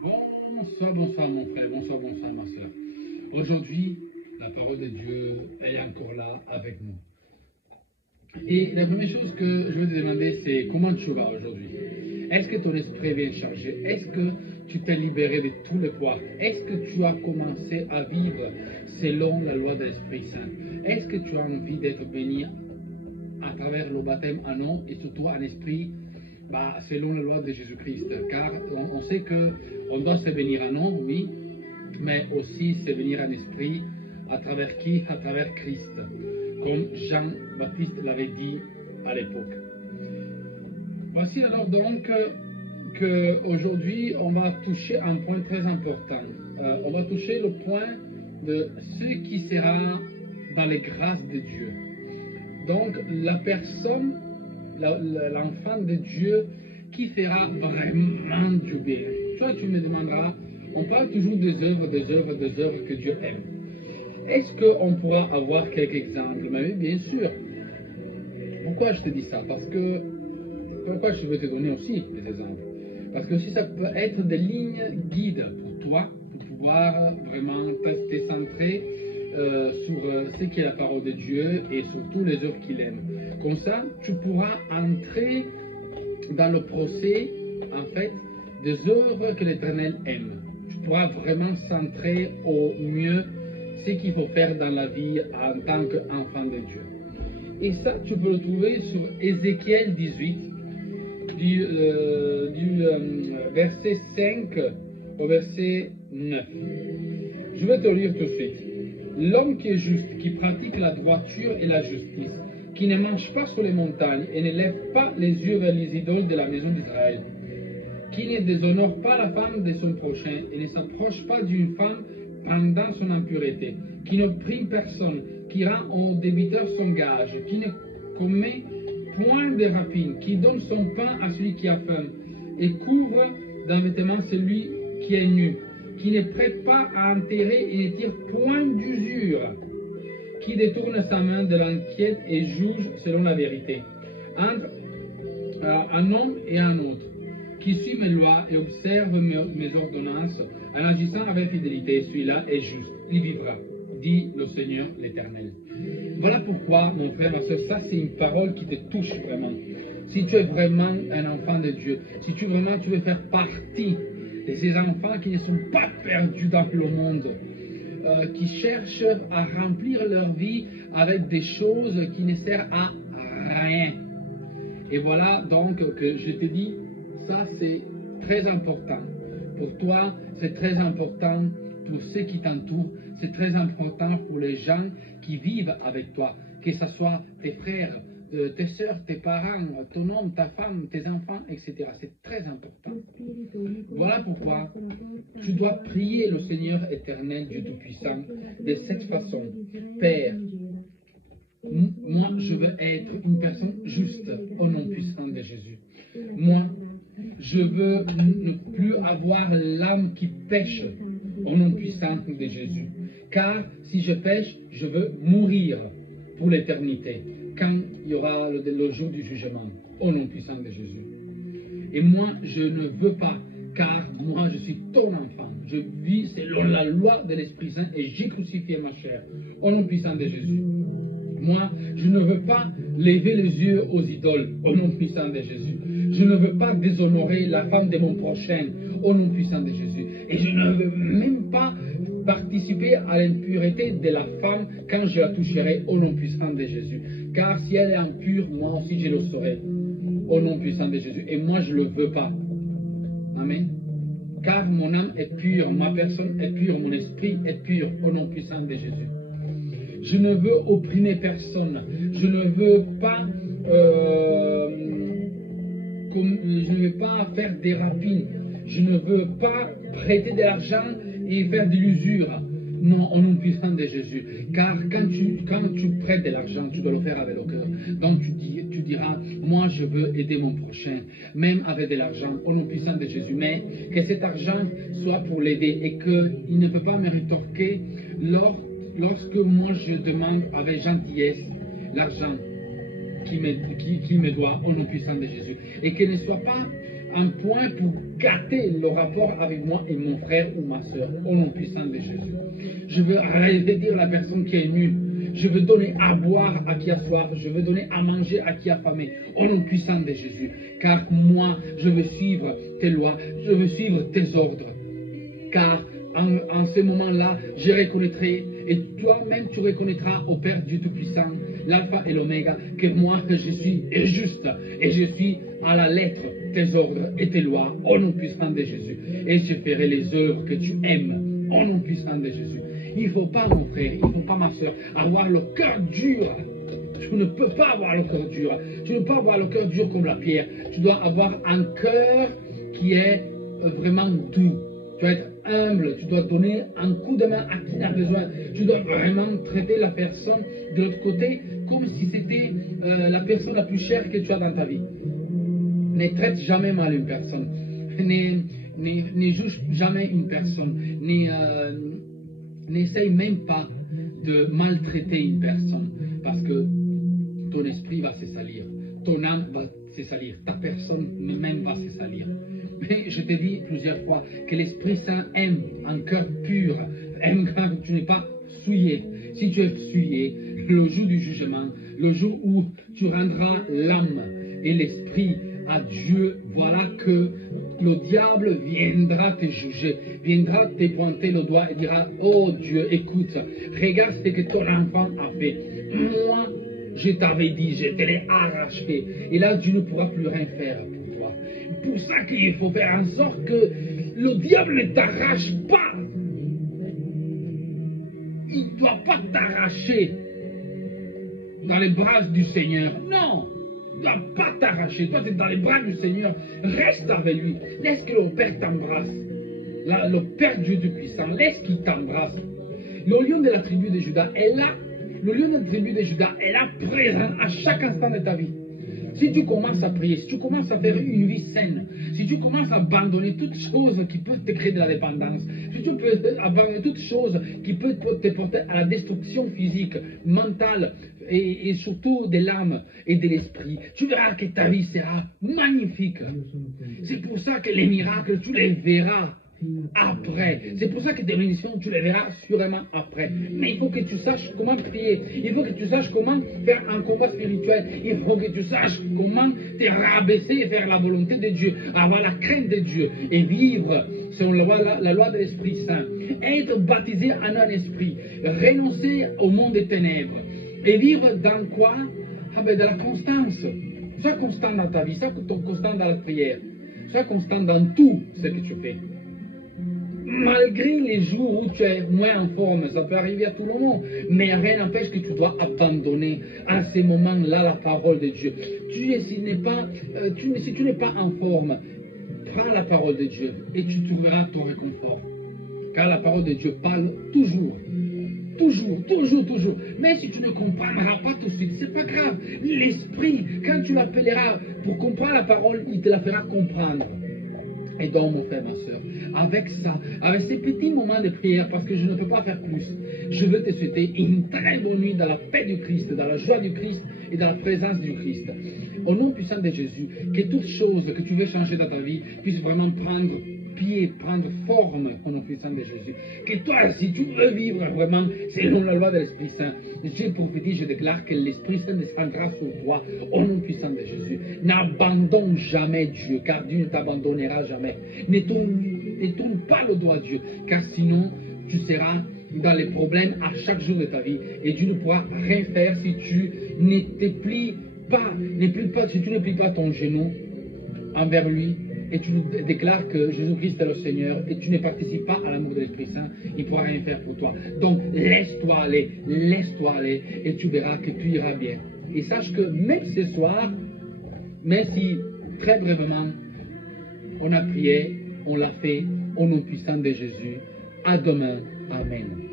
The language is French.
Bonsoir, bonsoir mon frère, bonsoir, bonsoir ma soeur. Aujourd'hui, la parole de Dieu, elle est encore là avec nous. Et la première chose que je veux te demander, c'est comment tu vas aujourd'hui? Est-ce que ton esprit est bien chargé? Est-ce que tu t'es libéré de tous les poids? Est-ce que tu as commencé à vivre selon la loi de l'Esprit Saint? Est-ce que tu as envie d'être béni à travers le baptême en eau et surtout en esprit, selon la loi de Jésus-Christ? Car on sait qu'on doit se bénir en eau, oui, mais aussi se bénir en esprit. À travers qui? À travers Christ, comme Jean-Baptiste l'avait dit à l'époque. Voici alors donc qu'aujourd'hui, on va toucher un point très important. On va toucher le point de ce qui sera dans les grâces de Dieu. Donc, la personne, l'enfant de Dieu, qui fera vraiment du bien. Toi, tu me demanderas, on parle toujours des œuvres que Dieu aime. Est-ce qu'on pourra avoir quelques exemples? Mais oui, bien sûr. Pourquoi je te dis ça? Pourquoi je veux te donner aussi des exemples? Parce que si ça peut être des lignes guides pour toi, pour pouvoir vraiment te centrer sur ce qu'est la parole de Dieu et surtout les œuvres qu'il aime. Comme ça, tu pourras entrer dans le procès, en fait, des œuvres que l'Éternel aime. Tu pourras vraiment centrer au mieux ce qu'il faut faire dans la vie en tant qu'enfant de Dieu. Et ça, tu peux le trouver sur Ézéchiel 18, du verset 5 au verset 9. Je vais te lire tout de suite. L'homme qui est juste, qui pratique la droiture et la justice, qui ne mange pas sur les montagnes et ne lève pas les yeux vers les idoles de la maison d'Israël, qui ne déshonore pas la femme de son prochain et ne s'approche pas d'une femme pendant son impureté, qui ne prime personne, qui rend au débiteur son gage, qui ne commet point de rapine, qui donne son pain à celui qui a faim, et couvre d'un vêtement celui qui est nu, qui ne prête pas à enterrer et ne tire point d'usure, qui détourne sa main de l'enquête et juge selon la vérité, entre un homme et un autre, qui suit mes lois et observe mes ordonnances, en agissant avec fidélité, celui-là est juste, il vivra, dit le Seigneur l'Éternel. Voilà pourquoi, mon frère, ma soeur, ça c'est une parole qui te touche vraiment. Si tu es vraiment un enfant de Dieu, si tu veux faire partie de ces enfants qui ne sont pas perdus dans le monde, qui cherchent à remplir leur vie avec des choses qui ne servent à rien. Et voilà donc que je te dis, ça c'est très important. Pour toi, c'est très important pour ceux qui t'entourent, c'est très important pour les gens qui vivent avec toi, que ce soit tes frères, tes soeurs, tes parents, ton homme, ta femme, tes enfants, etc. C'est très important. Voilà pourquoi tu dois prier le Seigneur éternel, Dieu Tout-Puissant, de cette façon. Père, moi, je veux être une personne juste au nom puissant de Jésus. Moi, je veux ne plus avoir l'âme qui pêche au nom puissant de Jésus. Car si je pêche, je veux mourir pour l'éternité, quand il y aura le jour du jugement, au nom puissant de Jésus. Et moi, je ne veux pas, car moi, je suis ton enfant. Je vis selon la loi de l'Esprit Saint et j'ai crucifié ma chair, au nom puissant de Jésus. Moi, je ne veux pas lever les yeux aux idoles, au nom puissant de Jésus. Je ne veux pas déshonorer la femme de mon prochain, au nom puissant de Jésus. Et je ne veux même pas participer à l'impureté de la femme quand je la toucherai, au nom puissant de Jésus. Car si elle est impure, moi aussi je le saurai, au nom puissant de Jésus. Et moi, je ne le veux pas. Amen. Car mon âme est pure, ma personne est pure, mon esprit est pur, au nom puissant de Jésus. Je ne veux opprimer personne. Je ne veux pas, faire des rapines. Je ne veux pas prêter de l'argent et faire de l'usure. Non, au nom puissant de Jésus. Car quand tu prêtes de l'argent, tu dois le faire avec le cœur. Donc tu diras, moi je veux aider mon prochain, même avec de l'argent, au nom puissant de Jésus. Mais que cet argent soit pour l'aider et qu'il ne peut pas me rétorquer lorsque moi je demande avec gentillesse l'argent qui me doit, au nom puissant de Jésus. Et qu'il ne soit pas un point pour gâter le rapport avec moi et mon frère ou ma soeur, au nom puissant de Jésus. Je veux arrêter de dire à la personne qui est émue, je veux donner à boire à qui a soif, je veux donner à manger à qui a famé, au nom puissant de Jésus. Car moi, je veux suivre tes lois, je veux suivre tes ordres. Car en ce moment-là, je reconnaîtrai, et toi-même tu reconnaîtras au Père Dieu Tout-Puissant, l'alpha et l'oméga, que moi je suis juste, et je suis à la lettre tes ordres et tes lois, au nom puissant de Jésus. Et je ferai les œuvres que tu aimes, au nom puissant de Jésus. Il ne faut pas, mon frère, il ne faut pas, ma soeur, avoir le cœur dur. Tu ne peux pas avoir le cœur dur. Tu ne peux pas avoir le cœur dur comme la pierre. Tu dois avoir un cœur qui est vraiment doux. Tu dois être humble. Tu dois donner un coup de main à qui a besoin. Tu dois vraiment traiter la personne de l'autre côté comme si c'était la personne la plus chère que tu as dans ta vie. Ne traite jamais mal une personne. Ne juge jamais une personne. N'essaye même pas de maltraiter une personne, parce que ton esprit va se salir, ton âme va se salir, ta personne même va se salir. Mais je te dis plusieurs fois que l'Esprit Saint aime un cœur pur, aime quand tu n'es pas souillé. Si tu es souillé, le jour du jugement, le jour où tu rendras l'âme et l'esprit à Dieu, voilà que le diable viendra te juger, viendra te pointer le doigt et dira, oh Dieu, écoute, regarde ce que ton enfant a fait. Moi, je t'avais dit, je te l'ai arraché. Et là, Dieu ne pourra plus rien faire pour toi. Pour ça qu'il faut faire en sorte que le diable ne t'arrache pas. Il ne doit pas t'arracher dans les bras du Seigneur. Non! Il ne doit pas t'arracher. Toi, tu es dans les bras du Seigneur. Reste avec lui. Laisse que le Père t'embrasse. Le Père Dieu Tout-Puissant, laisse qu'il t'embrasse. Le lion de la tribu de Judas est là. Le lion de la tribu de Judas est là, présent à chaque instant de ta vie. Si tu commences à prier, si tu commences à faire une vie saine, si tu commences à abandonner toutes choses qui peuvent te créer de la dépendance, si tu peux abandonner toutes choses qui peuvent te porter à la destruction physique, mentale et surtout de l'âme et de l'esprit, tu verras que ta vie sera magnifique. C'est pour ça que les miracles, tu les verras après. C'est pour ça que tes bénédictions, tu les verras sûrement après. Mais il faut que tu saches comment prier. Il faut que tu saches comment faire un combat spirituel. Il faut que tu saches comment te rabaisser et faire la volonté de Dieu, avoir la crainte de Dieu et vivre selon la loi de l'Esprit Saint. Être baptisé en un esprit. Renoncer au monde des ténèbres. Et vivre dans quoi? Ah ben, de la constance. Sois constant dans ta vie. Sois constant dans la prière. Sois constant dans tout ce que tu fais. Malgré les jours où tu es moins en forme, ça peut arriver à tout le monde, mais rien n'empêche que tu dois abandonner à ces moments-là la parole de Dieu. Si tu n'es pas en forme, prends la parole de Dieu et tu trouveras ton réconfort. Car la parole de Dieu parle toujours. Toujours, toujours, toujours. Mais si tu ne comprendras pas tout de suite, c'est pas grave. L'Esprit, quand tu l'appelleras pour comprendre la parole, il te la fera comprendre. Et donc, mon frère, ma soeur, avec ça, avec ces petits moments de prière, parce que je ne peux pas faire plus, je veux te souhaiter une très bonne nuit dans la paix du Christ, dans la joie du Christ et dans la présence du Christ. Au nom puissant de Jésus, que toutes choses que tu veux changer dans ta vie puissent vraiment prendre pied, prendre forme au nom puissant de Jésus. Que toi, si tu veux vivre vraiment selon la loi de l'Esprit Saint, j'ai prophétisé, je déclare que l'Esprit Saint descendra sur toi au nom puissant de Jésus. N'abandonne jamais Dieu, car Dieu ne t'abandonnera jamais. Ne tourne pas le doigt à Dieu, car sinon tu seras dans les problèmes à chaque jour de ta vie et Dieu ne pourra rien faire si tu ne te plies pas, si tu ne plies pas ton genou envers lui et tu déclares que Jésus-Christ est le Seigneur et tu ne participes pas à l'amour de l'Esprit Saint, il ne pourra rien faire pour toi. Donc laisse-toi aller et tu verras que tu iras bien. Et sache que même ce soir, même si très brièvement on a prié, on l'a fait au nom puissant de Jésus. À demain. Amen.